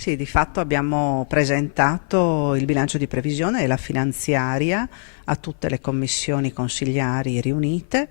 Sì, di fatto abbiamo presentato il bilancio di previsione e la finanziaria a tutte le commissioni consigliari riunite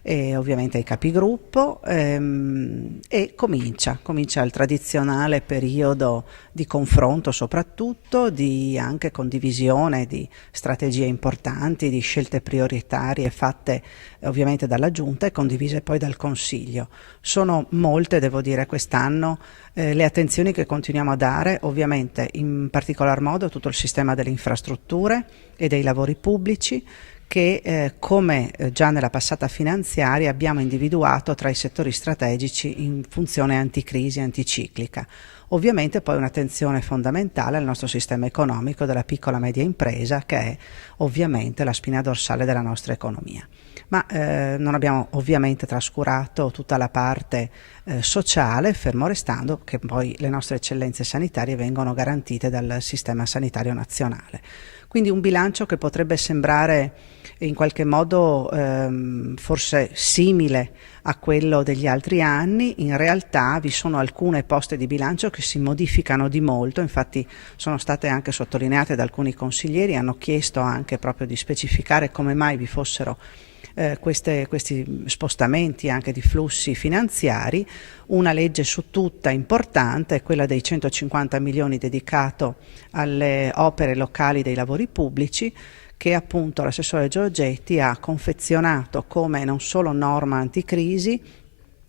e ovviamente ai capigruppo e comincia il tradizionale periodo di confronto, soprattutto di anche condivisione di strategie importanti, di scelte prioritarie fatte ovviamente dalla Giunta e condivise poi dal Consiglio. Sono molte, devo dire, quest'anno le attenzioni che continuiamo a dare, ovviamente in particolar modo a tutto il sistema delle infrastrutture e dei lavori pubblici, che come già nella passata finanziaria abbiamo individuato tra i settori strategici in funzione anticrisi, anticiclica. Ovviamente poi un'attenzione fondamentale al nostro sistema economico della piccola e media impresa, che è ovviamente la spina dorsale della nostra economia. Ma non abbiamo ovviamente trascurato tutta la parte sociale, fermo restando che poi le nostre eccellenze sanitarie vengono garantite dal sistema sanitario nazionale. Quindi un bilancio che potrebbe sembrare in qualche modo forse simile a quello degli altri anni, in realtà vi sono alcune poste di bilancio che si modificano di molto, infatti sono state anche sottolineate da alcuni consiglieri, hanno chiesto anche proprio di specificare come mai vi fossero questi spostamenti anche di flussi finanziari. Una legge su tutta importante è quella dei 150 milioni dedicato alle opere locali dei lavori pubblici, che appunto l'assessore Giorgetti ha confezionato come non solo norma anticrisi,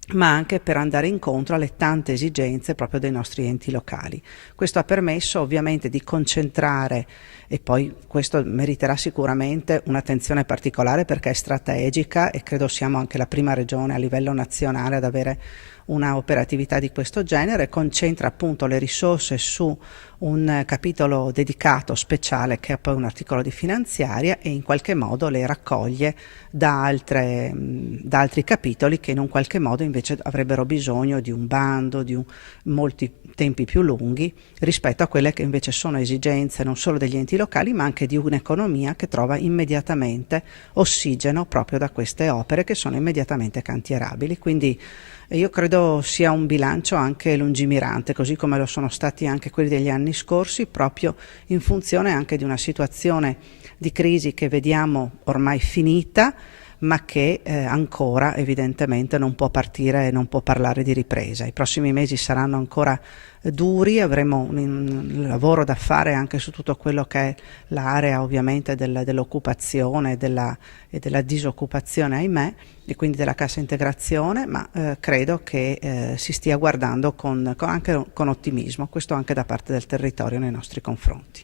ma anche per andare incontro alle tante esigenze proprio dei nostri enti locali. Questo ha permesso ovviamente di concentrare, e poi questo meriterà sicuramente un'attenzione particolare perché è strategica e credo siamo anche la prima regione a livello nazionale ad avere una operatività di questo genere, concentra appunto le risorse su un capitolo dedicato speciale che è poi un articolo di finanziaria e in qualche modo le raccoglie da altri capitoli che in un qualche modo invece avrebbero bisogno di un bando, molti tempi più lunghi rispetto a quelle che invece sono esigenze non solo degli enti locali ma anche di un'economia che trova immediatamente ossigeno proprio da queste opere che sono immediatamente cantierabili. Quindi io credo sia un bilancio anche lungimirante, così come lo sono stati anche quelli degli anni scorsi, proprio in funzione anche di una situazione di crisi che vediamo ormai finita, ma che ancora evidentemente non può partire, non può parlare di ripresa. I prossimi mesi saranno ancora duri, avremo un lavoro da fare anche su tutto quello che è l'area ovviamente dell'occupazione e della disoccupazione, ahimè, e quindi della cassa integrazione, ma credo che si stia guardando anche con ottimismo, questo anche da parte del territorio nei nostri confronti.